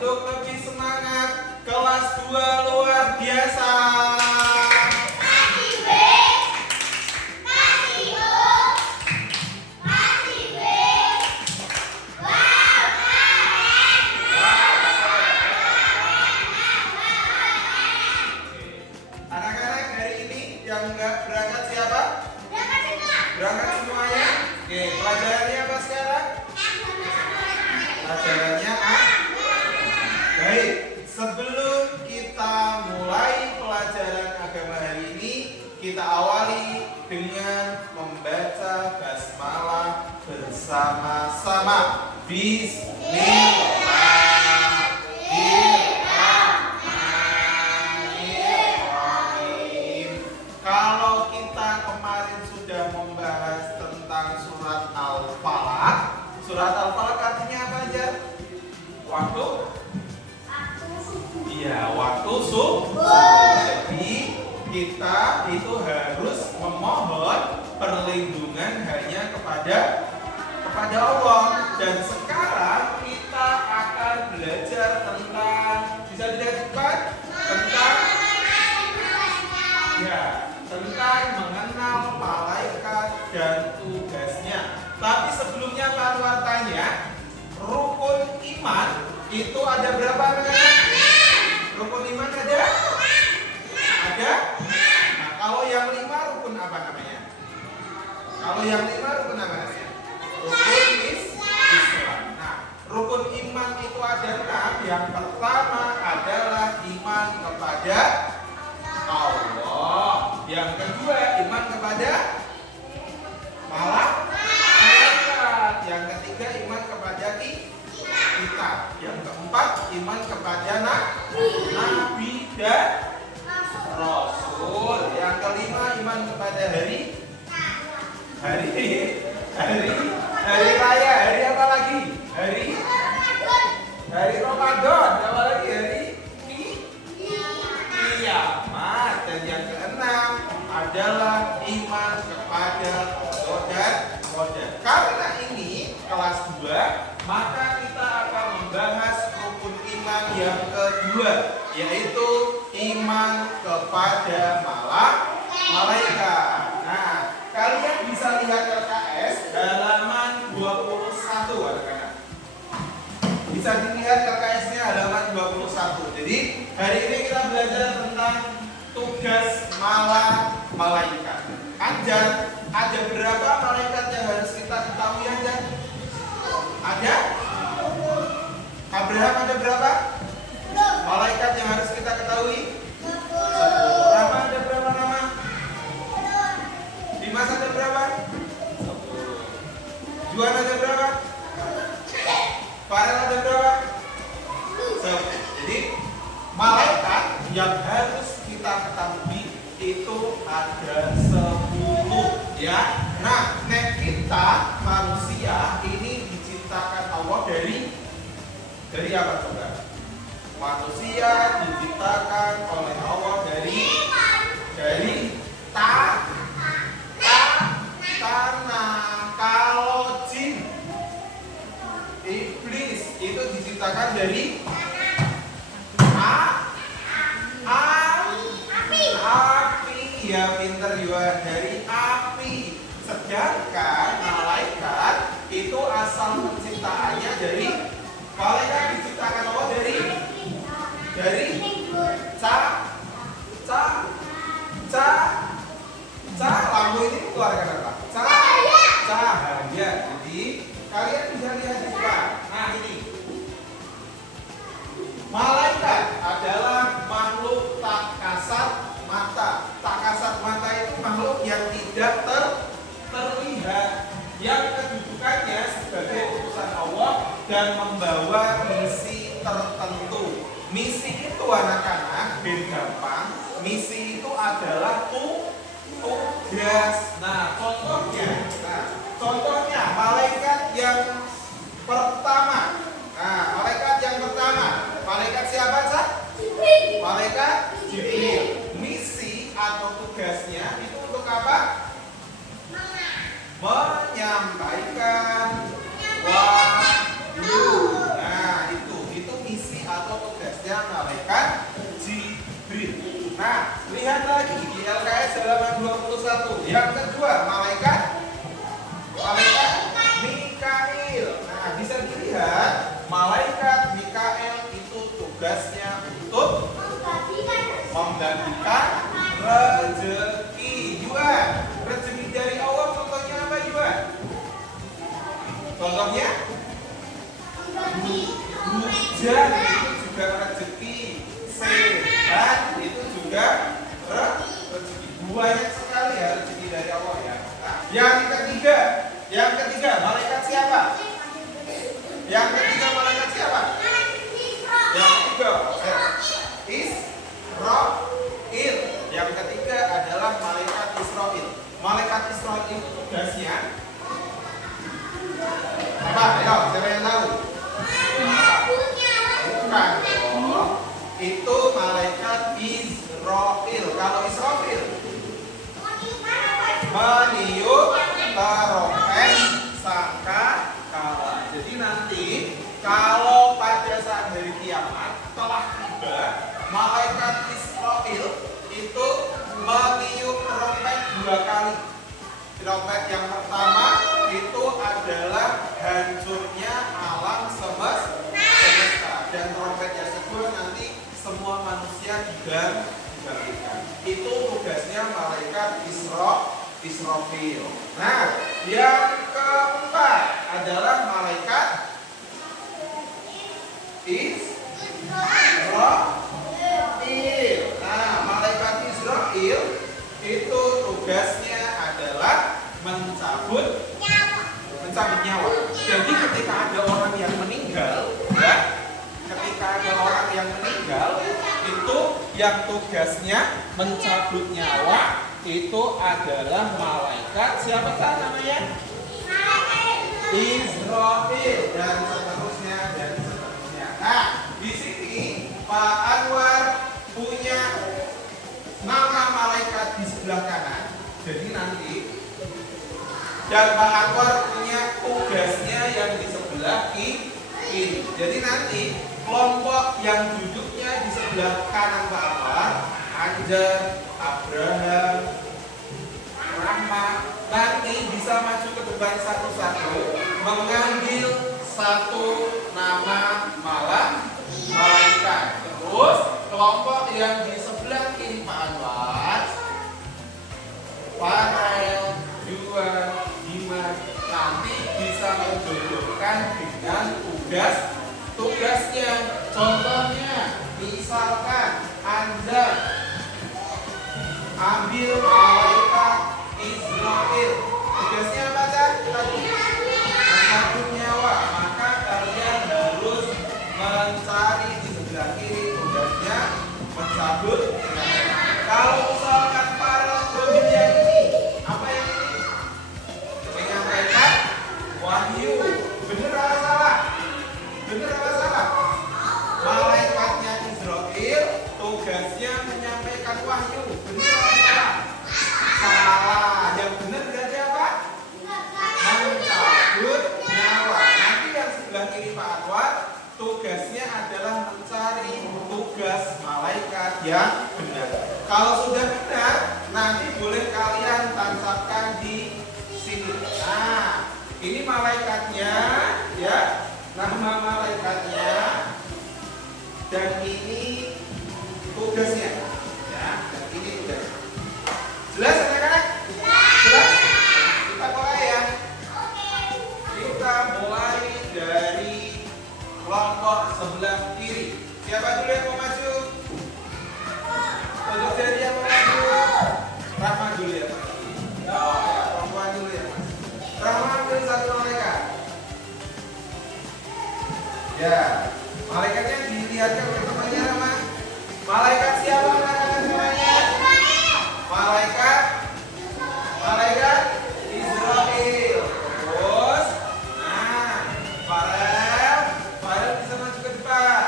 untuk lebih semangat. Kelas 2 luar biasa. Anak-anak hari ini yang enggak berangkat siapa? Berangkat semuanya? Oke, pelajarannya apa sekarang? Pelajarannya baik, sebelum kita mulai pelajaran agama hari ini, kita awali dengan membaca basmalah bersama-sama. Bismillahirrahmanirrahim. Kalau kita kemarin sudah membahas tentang surat Al-Falaq. Surat Al-Falaq artinya apa aja? Waktu? Iya, waktu subuh. Jadi kita itu harus memohon perlindungan hanya kepada Allah. Dan sekarang kita akan belajar tentang, bisa dilihat cepat, tentang mengenal malaikat dan tugasnya. Tapi sebelumnya Pak Anwar tanya, rukun iman itu ada berapa anak-anak? Rukun iman ada? Ada? Nah, kalau yang 5 rukun apa namanya? Kalau yang 5 rukun apa namanya? Rukun Islam. Nah, rukun iman itu ada 6. Yang pertama adalah iman kepada Allah. Yang kedua iman kepada malaikat. Yang ketiga iman kepada kita. Yang keempat iman kepada nabi dan rasul. Yang kelima iman kepada hari raya. Hari apa lagi? Hari Ramadan. Apa lagi? Hari kiamat. Dan yang keenam adalah iman kepada Allah dan qadar. Karena ini kelas 2, maka kita akan membahas rukun iman yang kedua, yaitu iman kepada malaikat. Nah, kalian bisa lihat LKS halaman 21, anak-anak. Bisa dilihat LKS-nya halaman 21. Jadi, hari ini kita belajar tentang tugas malaikat. Anjar, ada berapa malaikat yang harus kita ketahui, Anjar? Ada? Abraham ada berapa? Malaikat yang harus kita ketahui? 10. Rama ada berapa nama? Dimas ada berapa? 10. Juan ada berapa? Farel ada berapa? 10. Jadi malaikat yang harus kita ketahui itu ada 10, ya. Nah, kita manusia ini diciptakan Allah dari apa coba? Manusia diciptakan oleh Allah dari tanah. Kalau jin, iblis itu diciptakan dari api. Ya, pinter juga, dari api. Sedangkan malaikat itu asal penciptaannya dari malaikat diciptakan Allah dari lampu ini keluarkan apa? Cahaya. Jadi kalian bisa lihat di depan. Nah, ini malaikat adalah makhluk tak kasat mata. Tak kasat mata itu makhluk yang tidak terlihat, yang kedudukannya sebagai utusan Allah dan membawa misi tertentu. Misi itu, anak-anak, ben gampang. Misi itu adalah tugas. Nah, contohnya malaikat yang pertama. Nah, malaikat siapa, Sah? Malaikat Jibril. Misi atau tugasnya itu untuk apa? Menyampaikan wahyu. Nah, itu misi Hujan itu juga rezeki. Sehat itu juga rezeki. Banyak sekali ya rezeki dari Allah ya. Nah, yang ketiga malaikat siapa? Yang ketiga malaikat siapa? Yang ketiga Israil. Yang ketiga adalah malaikat Israil. Malaikat Israil itu tugasnya apa? Ayo, siapa yang tahu? Bukan. Itu malaikat Israil. Kalau Israil meniup terompet sangkakala. Jadi nanti kalau pada saat hari kiamat telah tiba, malaikat Israil itu meniup terompet 2 kali. Terompet yang pertama itu adalah hancurnya alam semesta, dan terompet yang kedua nanti semua manusia dibangkitkan. Itu tugasnya malaikat Israfil. Nah, yang keempat adalah malaikat Israfil. Nah, malaikat Israfil itu tugasnya adalah mencabut nyawa. Jadi ketika ada orang yang meninggal, ya, itu yang tugasnya mencabut nyawa itu adalah malaikat siapa namanya? Israfil, dan seterusnya. Nah, di sini Pak Anwar punya nama malaikat di sebelah kanan. Jadi nanti dan Pak Anwar punya tugasnya yang di sebelah kiri. Jadi nanti kelompok yang duduknya di sebelah kanan Pak Anwar, Anjar, Abraham, Rahmat, nanti bisa maju ke depan satu-satu mengambil satu nama malaikat. Terus kelompok yang di sebelah kiri Pak Anwar, Farel, Juan, Dimas, nanti bisa menjodohkan dengan tugasnya. Contohnya, misalkan Anjar ambil malaikat Israfil. Tugasnya apa tadi? Mencabut nyawa. Maka kalian harus mencari di sebelah kiri, tugasnya mencabut nyawa. Kalau misalkan para ambil yang ini, apa yang ini? Menyampaikan wahyu. Benar apa salah? Malaikatnya Israfil tugasnya menyampaikan wahyu. Benar apa salah? Salah. Yang benar berarti apa? Mencabut nyawa. Nanti yang sebelah kiri Pak Anwar tugasnya adalah mencari tugas malaikat yang benar. Kalau sudah benar, nanti boleh kalian tancapkan di sini. Nah, ini malaikatnya, ya, nama malaikatnya, dan ini tugasnya, ya, dan ini tugasnya. Jelas anak-anak? Jelas? Kita mulai ya. Kita mulai dari kelompok sebelah kiri. Siapa dulu yang mau maju? Untuk jadi yang mau maju, Rahma dulu ya Mas. Oh, ya, perempuan dulu ya Mas. Rahma ambil satu malaikat. Ya, malaikatnya dilihatkan oleh temannya Rahma. Malaikat siapa anak-anak semuanya? Malaikat Israfil. Terus, nah, Farel bisa maju ke depan.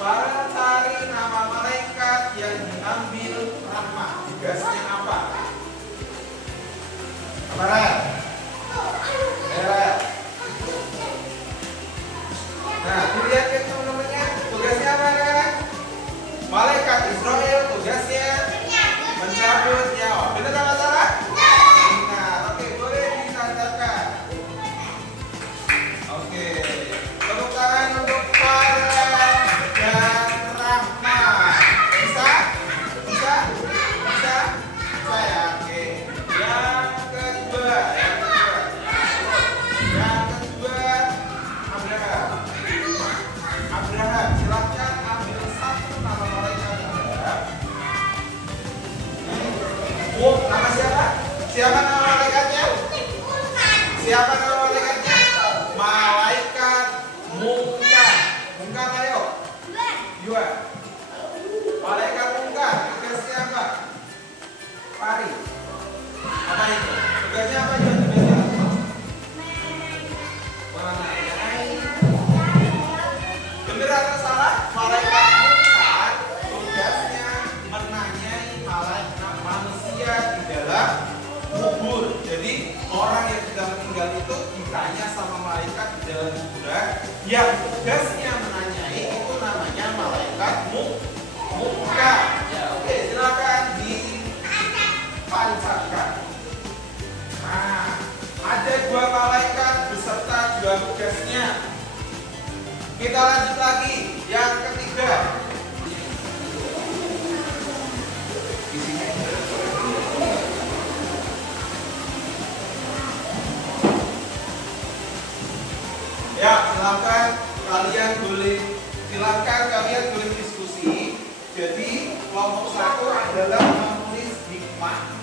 Farel cari nama malaikat yang diambil Rahma. Tugasnya apa? Farel. Nah, dilihatkan teman-temannya. Tugasnya apa kan? Malaikat Israfil tugasnya mencabut nyawa. Benar apa salah? Benar. Yuan, ayo. Yuan. Malaikat mungkar, tugasnya apa? Pari. Apa itu? Tugasnya apa Yuan? Tugasnya apa? Menanyai. Bener atau salah? Malaikat mungkar tugasnya menanyai malaikat manusia di dalam kubur. Jadi orang yang sudah meninggal itu ditanya sama malaikat di dalam kuburan. Yang tugasnya menanyai itu namanya malaikat mungkar. Ya, oke, silakan dipancarkan. Nah, ada 2 malaikat beserta 2 tugasnya. Kita lanjut lagi, yang ketiga. Ya, silakan kalian boleh diskusi. Jadi kelompok 1 adalah menulis hikmah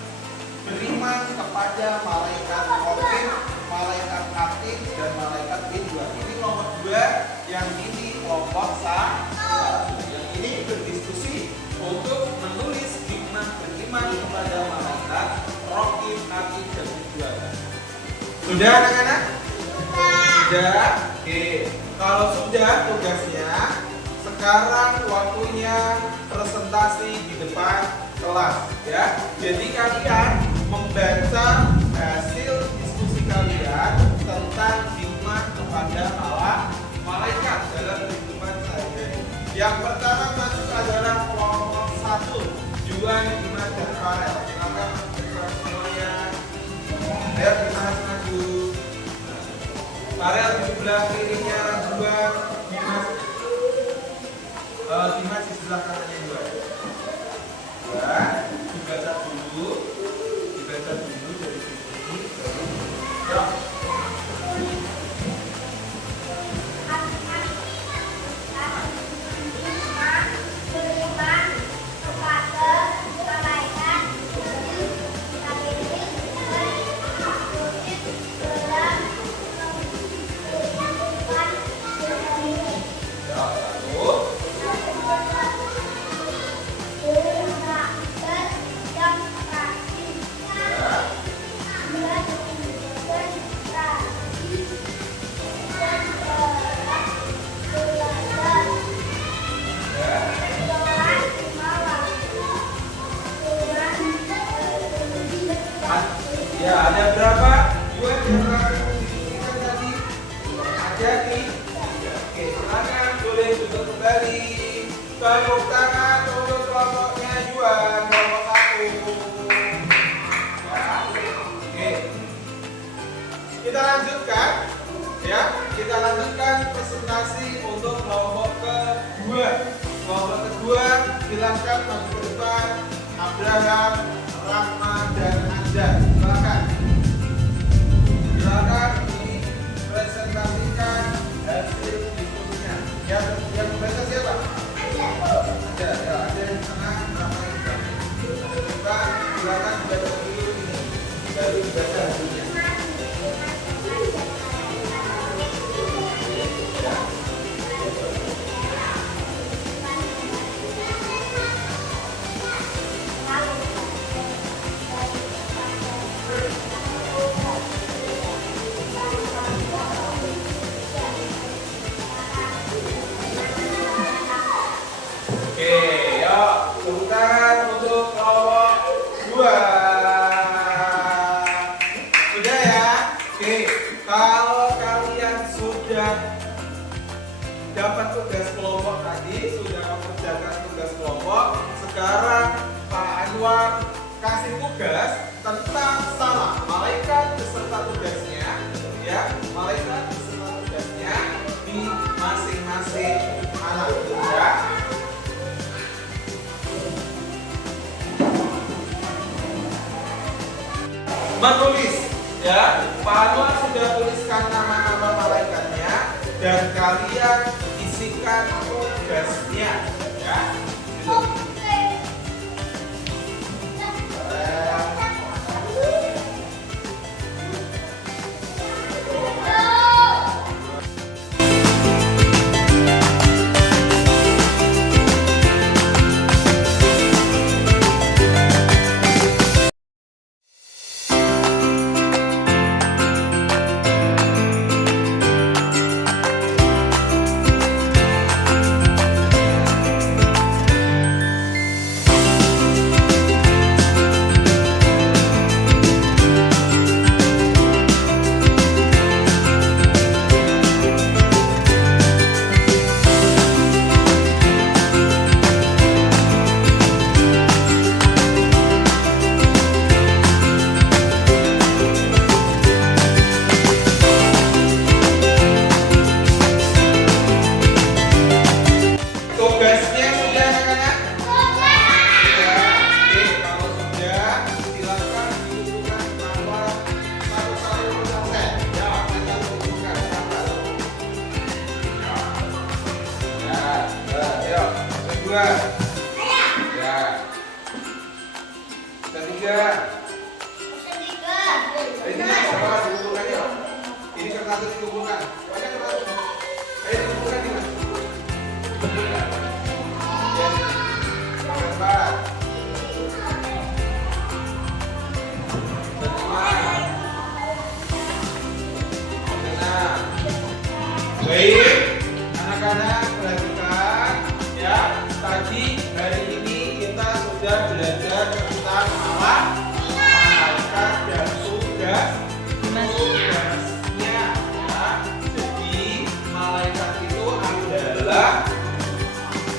beriman kepada malaikat Raqib, malaikat Atid, dan malaikat Ridwan. Ini kelompok 2, yang ini kelompok 1. Yang ini berdiskusi untuk menulis hikmah beriman kepada malaikat Raqib, Atid, dan Ridwan. Sudah anak-anak? Sudah? Oke. Kalau sudah tugasnya, sekarang waktunya presentasi di depan kelas, ya. Jadi kalian membaca hasil diskusi kalian tentang hikmah kepada malaikat dalam kehidupan sehari-hari. Yang pertama masuk adalah kelompok 1, Yuan, Dimas, dan Farel. Silakan masuk semuanya. Lihat Dimas maju. Farel di sebelah kirinya 2, Dimas di sebelah kanannya 2. Dibaca dulu dari sini. Ya. Ya, ada berapa? Dua yang didiskusikan tadi. Ada di. Oke, silakan boleh duduk kembali. Tepuk tangan untuk kelompoknya Yuan, kelompok 1. Ya, oke. Kita lanjutkan, ya. Kita lanjutkan presentasi untuk kelompok kedua. Kelompok kedua, silakan maju ke depan. Abraham, Rahma, dan Anda. Silakan presentasikan hasil diskusinya. Yang membaca siapa? Ada yang tengah, Rahma yang depan. Silakan baca dulu ini, baru dibaca hasilnya. Untuk kelompok 2. Sudah ya? Oke, kalau kalian sudah dapat tugas kelompok tadi, sudah mengerjakan tugas kelompok, sekarang Pak Anwar kasih tugas tentang sama malaikat beserta tugasnya, ya, malaikat beserta tugasnya di masing-masing anak, ya. Menulis, ya. Pak Anwar sudah tuliskan nama-nama malaikatnya dan kalian isikan tugasnya, ya. kedua. Ya. Ketiga. Ini kertas dikumpulkan ya. Ini kertas dikumpulkan. Banyak kertas. Ayo dikumpulkan di mana? Kumpulkan. Ya. Empat. Baik, anak-anak perhatikan ya. Tadi hari ini kita sudah belajar tentang malaikat dan tugasnya ya. Jadi malaikat itu adalah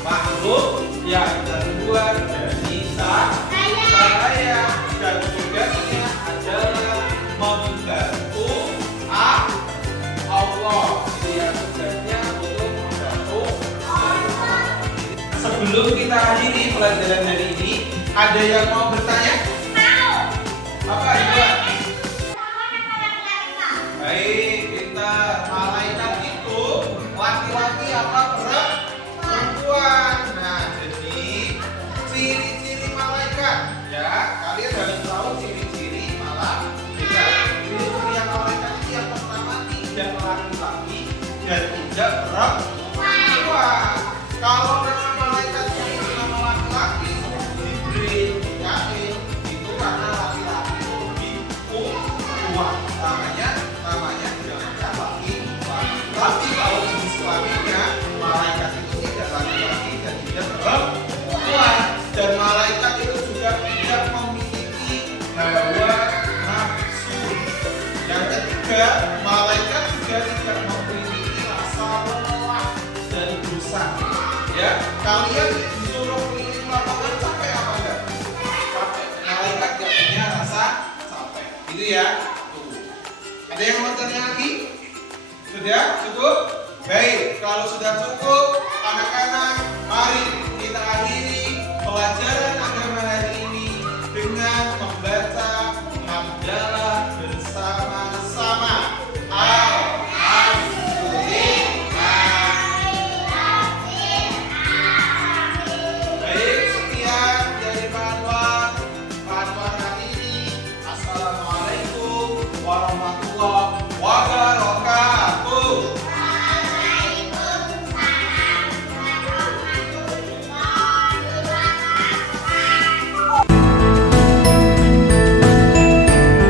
makhluk yang terbuat dari cahaya dan tugasnya adalah membantu Allah. Dia tugasnya untuk membantu. Sebelum kita akhiri pelajaran hari ini, ada yang mau bertanya? Mau. Apa juga? Baik, kita malaikat itu laki-laki apa perempuan? Nah, jadi ciri-ciri malaikat ya, kalian harus tahu ciri-ciri malaikat. Ciri-ciri yang malaikat itu yang pertama tidak laki-laki dan tidak perempuan. Kalau nama malaikatnya itu nama laki-laki, Jibril, Mikail, itu karena laki-laki lebih kuat. Namanya jangan laki-laki. Tapi kalau jenis kelaminnya, malaikat itu tidak laki-laki dan tidak perempuan. Dan malaikat itu juga tidak memiliki hawa nafsu. Yang ketiga, malaikat juga tidak memiliki rasa lelah dan bosan. Ya, kalian disuruh keliling lapangan capek apa enggak? Capek. Malaikat gak punya rasa capek. Gitu ya. Tuh. Ada yang mau tanya lagi? Sudah cukup? Baik, kalau sudah cukup, anak-anak, mari